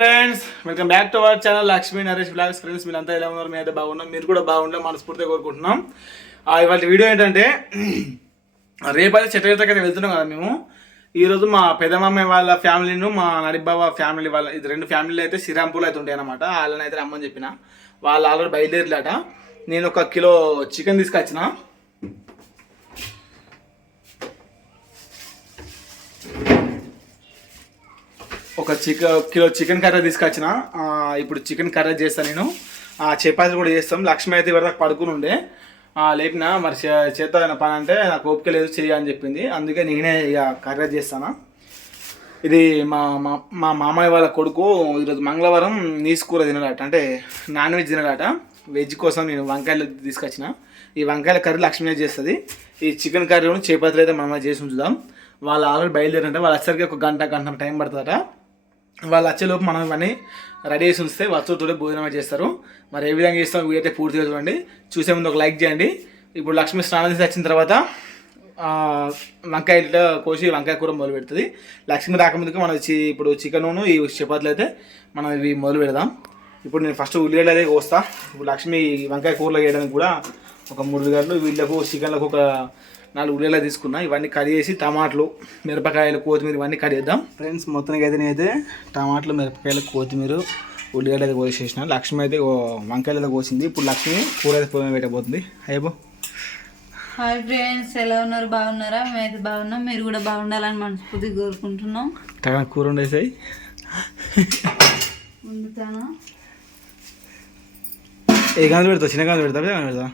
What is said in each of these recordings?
Friends welcome back to our channel Lakshmi Naresh blogs friends మీరంతా ఎలా ఉన్నారు? మీరైతే బాగున్నాం. మీరు కూడా బాగుండాలి మనస్ఫూర్తిగా కోరుకుంటున్నాం. ఇవాళ వీడియో ఏంటంటే రేపైతే చెట్టగిరితకైతే వెళ్తున్నాం కదా మేము. ఈరోజు మా పెదమామయ్య వాళ్ళ ఫ్యామిలీను మా నడిబాబా ఫ్యామిలీ వాళ్ళ ఇది రెండు ఫ్యామిలీలు అయితే శ్రీరాంపూర్లో అయితే ఉంటాయి అనమాట వాళ్ళని అయితే రమ్మని చెప్పిన. వాళ్ళు ఆల్రెడీ బయలుదేరిలాట. నేను ఒక కిలో చికెన్ తీసుకొచ్చిన. ఒక చికెన్ కిలో చికెన్ కర్రీ తీసుకొచ్చిన. ఇప్పుడు చికెన్ కర్రీ చేస్తాను నేను. ఆ, చపాతీలు కూడా చేస్తాం. లక్ష్మి అయితే ఇవరకు పడుకుని ఉండే లేపిన మరి చే- చేద్దాం పని అంటే నాకు ఓపిక లేదు చెయ్యి అని చెప్పింది. అందుకే నేనే ఇక కర్రీ చేస్తాను. ఇది మా మా మామయ్య వాళ్ళ కొడుకు ఈరోజు మంగళవారం నీసుకూర తినడాట. అంటే నాన్ వెజ్ తినడాట. వెజ్ కోసం నేను వంకాయలు తీసుకొచ్చిన. ఈ వంకాయల కర్రీ లక్ష్మీ చేస్తుంది. ఈ చికెన్ కర్రీ చేపత్తులు అయితే మనం చేసి ఉంచుదాం. వాళ్ళు ఆల్రెడీ బయలుదేరంటే వాళ్ళు వచ్చరికి ఒక గంట గంట టైం పడుతుందట. వాళ్ళు వచ్చేలోపు మనం ఇవన్నీ రెడీ చేసి ఉంచితే వచ్చుతోడే భోజనం చేస్తారు. మరి ఏ విధంగా చేస్తాం వీడియో అయితే పూర్తిగా చూడండి. చూసే ముందు ఒక లైక్ చేయండి. ఇప్పుడు లక్ష్మి స్నానం చేసి వచ్చిన తర్వాత వంకాయ ఇట్లా కోసి వంకాయ కూర మొదలు పెడుతుంది. లక్ష్మి రాకముందుకు మనం చి- ఇప్పుడు చికెన్ ఈ చపాతీలు అయితే మనం ఇవి మొదలు పెడదాం. ఇప్పుడు నేను ఫస్ట్ ఉల్లిగడ్డ అయితే కోస్తా. ఇప్పుడు లక్ష్మి వంకాయ కూరలో వేయడానికి కూడా ఒక మూడు గంటలు వీళ్ళకు చికెన్లకు ఒక నాలుగు ఉల్లిగడ్డలు తీసుకున్నా. ఇవన్నీ కట్ చేసి టమాటాలు మిరపకాయలు కొత్తిమీర ఇవన్నీ కట్ చేద్దాం. ఫ్రెండ్స్ మొత్తానికి అయితే నేనైతే టమాటాలు మిరపకాయలు కొత్తిమీర ఉల్లిగడ్డ అయితే కోసేసిన. లక్ష్మి అయితే వంకాయలు అయితే కోసింది. ఇప్పుడు లక్ష్మి కూర అయితే మీద పెట్టబోతుంది. అయ్యబో హాయ్ ఫ్రెండ్స్ ఎలా ఉన్నారు? బాగున్నారా? మేమైతే బాగున్నాం. మీరు కూడా బాగుండాలని మనస్ఫూర్తిగా కోరుకుంటున్నాం. టగా కూర ఉండేసాయి వండుతాను? ఏ గంటలు పెడతావు? చిన్న గంటలు పెడతా పెద్ద గంటలు పెడతా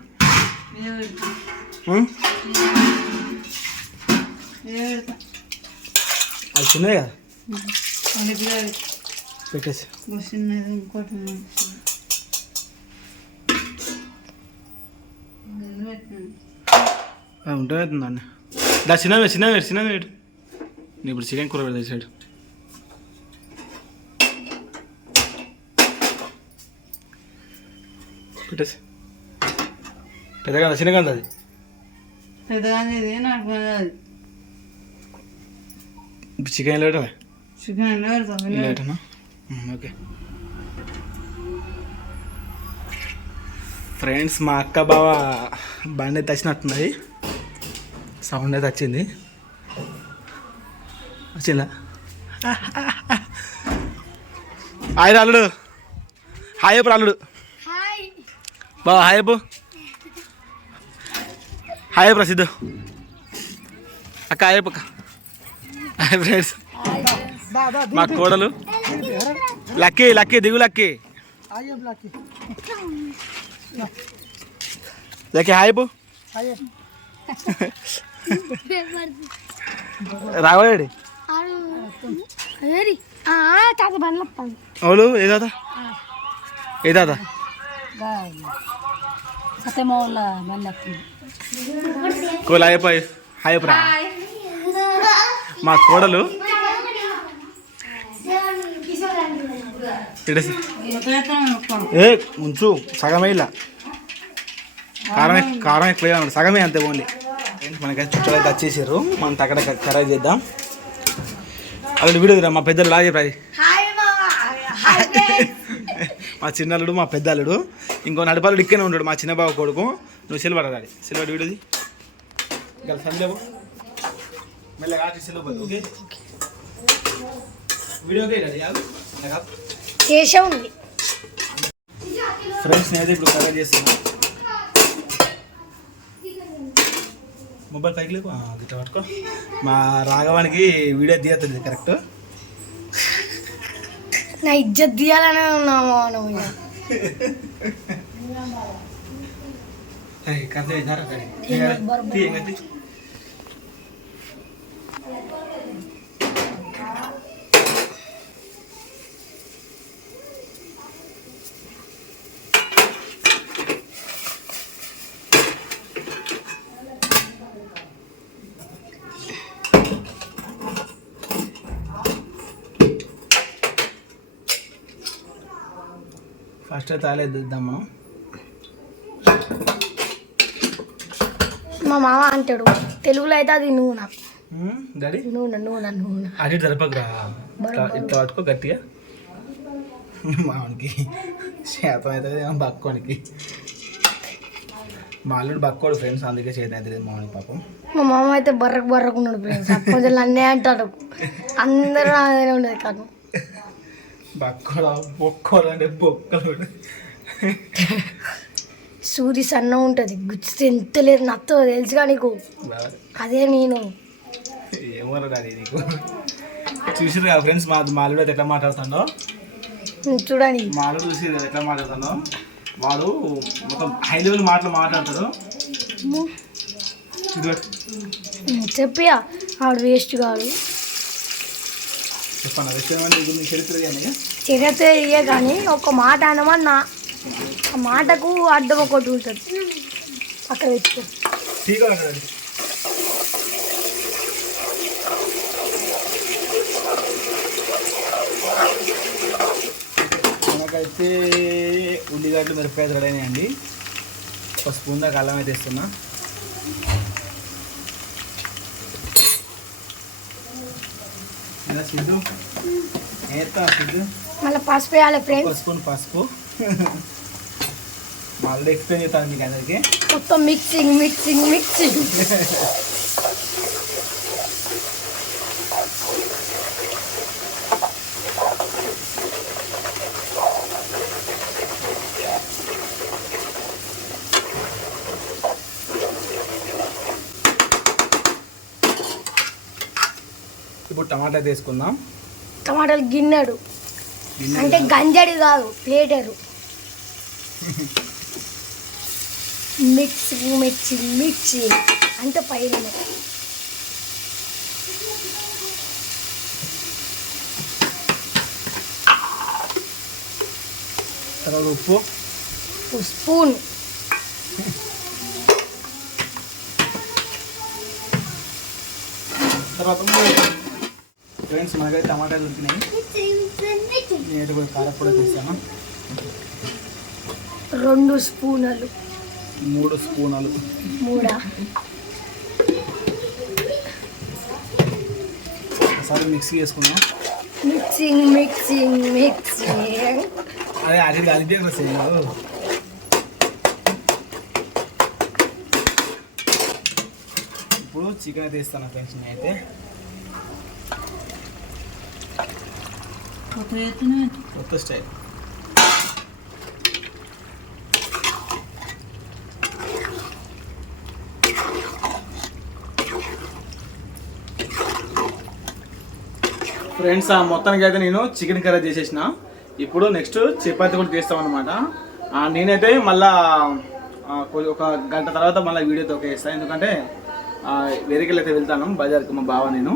ఇదే అది కదా పెట్టేసి. ఇంకోటి ఉంటే అవుతుందండి దా చిన్నది చిన్నది పెట్టు చిన్నది పెట్టు. నేను ఇప్పుడు చికెన్ కూర పెడతా సైడ్. పెట్టేసి. పెద్దగా చిన్నగా అది. పెద్దగానే ఇది నాకు చికెన్ లేటమే చికెన్ లేటనా? ఓకే. ఫ్రెండ్స్ మా అక్క బావ బండి అయితే వచ్చినట్టున్నది సౌండ్ అయితే వచ్చింది. వచ్చిందా? హాయ్ రా అల్లుడు. హాయ్ అప్పుడు అల్లుడు. బావా హాయ్ అప్పు హాయ్ ప్రసిద్ధ. అక్క హాయ్ అక్క హాయ్ ఫ్రెండ్స్. మా కోడలు. లక్కీ లక్కీ దిగు లక్కీ. లక్కీ హాయ్ బు రావాడి అవును ఏ దాదా ఏ దాదా బండ్లప్పాలి కోల్ హాయ్ పాయ్ హాయ్ ప్రా. మా కోడలు ఏ ఉంచు సగమే ఇలా కారం కారం ఎక్కువ వేయాలి సగమే అంతే ఓన్లీ మనకైతే చుట్టాలు అయితే వచ్చేసారు మనం అక్కడ ఖరాబ్ చేద్దాం. అక్కడ వీడియో తీరా మా పెద్దలు లాగే ప్రాయి మా చిన్నల్లుడు మా పెద్దల్లుడు. ఇంకో నడిపాలుడు ఇక్కనే ఉంటాడు మా చిన్న బావ కొడుకు. నువ్వు సిల్వర్ రాడి సిల్వర్ వీడియోది. ఇంకా సందేవు మెల్లగా ఆటి సిల్వర్ ఓకే. వీడియోకే రెడీ కేశవ్ ఉంది. ఫ్రెండ్స్ నేనైతే ఇప్పుడు కలర్ చేస్తాను మొబైల్ పైకి లేకు. ఆ, గిట్ల పట్టుకో. మా రాఘవానికి వీడియో తీయతుంది కరెక్ట్ నా ఇజ్జత్ తీయాలనే ఉన్నావు నువ్వు ఇక. కథ వేసినారా ఫస్ట్ అయితే ఆలేదు ఇద్దాం మనం మా మామ అంటాడు తెలుగులో అయితే అది నువ్వు నాకు డాడీ? నూనె నూనె నూనె. అటు జరపకురా ఇట్లా ఇట్లా పట్టుకో గట్టిగా. మామూలుకి శాతం అవుతుంది బక్కోనికి మా అల్లుడు బక్కోడు ఫ్రెండ్స్ అందుకే చేతి అవుతుంది మామూలు పాపం. మా మామ అయితే బర్రకు బర్రకు ఉన్నాడు ఫ్రెండ్స్ కొంచెం నన్నే అంటారు అందరూ అదే ఉండేది కాదు. బక్కోడా బొక్కోడు అంటే బొక్కలు సూది సన్న ఉంటుంది. గుచ్చితే ఎంత లేదు నచ్చో తెలుసుగా నీకు. అదే నేను. చూసిరు కదా ఫ్రెండ్స్ మా మా అల్లుడు అయితే ఎట్లా మాట్లాడుతుండో? చూడండి. మా అల్లుడు చూసి ఎట్లా మాట్లాడుతుండో? వాడు మొత్తం హై లెవెల్ మాటలు మాట్లాడతాడు. చెప్పియా? ఆడు వేస్ట్ కాదు చెప్పండి చరిత్ర కానీ చరిత్ర ఇయ్యే కానీ ఒక మాట అనమన్నా. మాటకు అర్థం ఒకటి ఉంటుంది అక్కడ పెట్టుకో మనకైతే ఉల్లిగడ్డలు మిరపకాయలు రెడీ అయినాయండి. ఒక స్పూన్ దాకా అల్లం అయితే ఇస్తున్నా సిద్ధు? ఏతా సిద్ధు? మళ్ళీ పసుపు వేయాలి ఫ్రెండ్స్. స్పూన్ పసుపు. మా ఆల్రెడీ ఎక్స్ప్లెయిన్ చేస్తాను మీకు అందరికీ. మొత్తం మిక్సింగ్ మిక్సింగ్ మిక్సింగ్ ఇప్పుడు టమాటా తీసుకుందాం. టమాటాలు గిన్నెడు. అంటే గంజడి కాదు ప్లేటరు. మిక్సింగ్ మిక్సింగ్ మిక్సింగ్ అంటే పైన తర్వాత ఉప్పు. స్పూన్. తర్వాత ఫ్రెండ్స్ మనకైతే టమాటాలు ఉడికినాయి నేను కూడా కారపొడి తీసాను. రెండు స్పూనలు. మూడు స్పూనాలు. మూడా? ఒకసారి మిక్సీ చేసుకుందాం. Mixing mixing mixing. అదే అది కలిపి వస్తాయి ఇప్పుడు చికెన్ అయితే ఇస్తాను ఫ్రెండ్స్ అయితే కొత్త చేతనే కొత్త స్టైల్. ఫ్రెండ్స్ ఆ మొత్తానికి అయితే నేను చికెన్ కర్రీ చేసేసిన. ఇప్పుడు నెక్స్ట్ చపాతి కూడా చేస్తాం అనమాట నేనైతే మళ్ళా ఒక గంట తర్వాత మళ్ళీ వీడియోతో వేస్తాను ఎందుకంటే వేరేకెళ్ళి అయితే వెళ్తాను బజార్కి మా బావ నేను.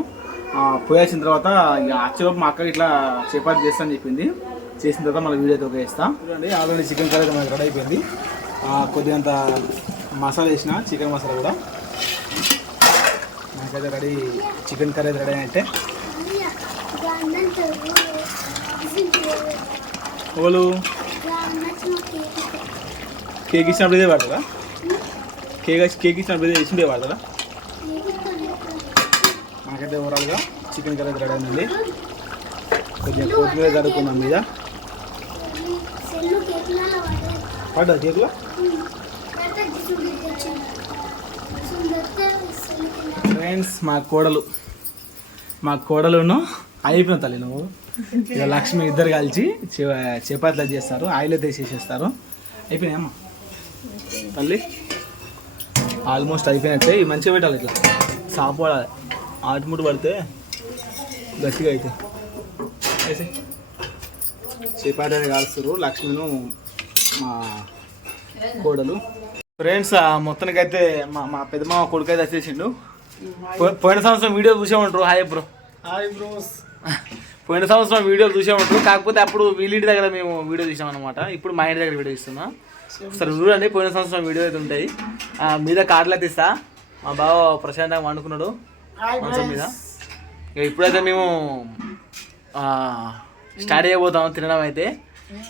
పోయాల్సిన తర్వాత ఇక మా అక్క ఇట్లా చపాతి చేస్తాను చెప్పింది. చేసిన తర్వాత మళ్ళీ వీడియోతో వేస్తా చూడండి ఆల్రెడీ చికెన్ కర్రీ అయితే మనకి రెడీ అయిపోయింది. కొద్దిగంత మసాలా వేసిన చికెన్ మసాలా కూడా. నాకైతే రెడీ చికెన్ కర్రీ రెడీ అయితే. వాళ్ళు కేక్ ఇచ్చినప్పుడు ఇదే పడతారా కేక్ కేక్ ఇచ్చినప్పుడు ఇదే ఇచ్చిందే పడతారా నాకైతే ఓవరాల్గా చికెన్ కర్రీ రెడీ అయిందండి. కొద్దిగా కొత్తిమీర జరుపుకుందాం మీద. పడ్డా కేకులో? ఫ్రెండ్స్ మా కోడలు. మా కోడలును అయిపోయిన తల్లి నువ్వు. ఇక లక్ష్మి ఇద్దరు కలిసి చే- చపాతీలు చేస్తారు ఆయిల్ తీసేసేస్తారు అయిపోయినాయమ్మా తల్లి ఆల్మోస్ట్ అయిపోయినట్టే. ఇవి మంచిగా పెట్టాలి ఇట్లా. సాపు పడాలి ఆటుముట్టు పడితే గట్టిగా అయితే. వేసి చపాతీ కాలుస్తారు. లక్ష్మిను మా కోడలు. ఫ్రెండ్స్ మొత్తానికి అయితే మా మా పెద్దమ్మ కొడుకు అయితే వచ్చేసిండు పోయిన సంవత్సరం వీడియో చూసే ఉంటారు హాయ్ బ్రో. Hi bros. పోయిన సంవత్సరం వీడియో చూసే ఉంటారు కాకపోతే అప్పుడు వీళ్ళింటి దగ్గర మేము వీడియో తీసాం అనమాట ఇప్పుడు మా ఇంటి దగ్గర వీడియో ఇస్తున్నా సరే చూడండి పోయిన సంవత్సరం వీడియో అయితే ఉంటాయి. ఆ, మీద కార్డులు అయితే ఇస్తా. మా బావ ప్రశాంతంగా వండుకున్నాడు. మంచం మీద. ఇక ఇప్పుడైతే మేము స్టార్ట్ చేయబోతాం తినడం అయితే.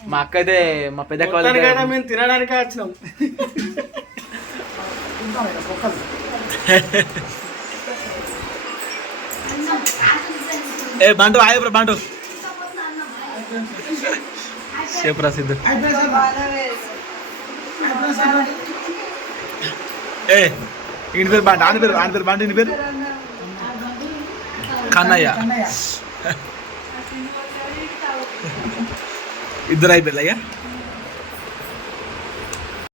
మా అక్క అయితే మా పెద్ద మేము తినడానికి వచ్చినాం. ఏ బంటు హాయ్ బ్రో బంటు చెప్పు రసీద్ ఏ ఇంటి పేరు బాండి ఆని పేరు ఆని పేరు బాండి ఇంటి పేరు? కన్నయ్య. ఇద్దరు అయిపోయారు అయ్యా?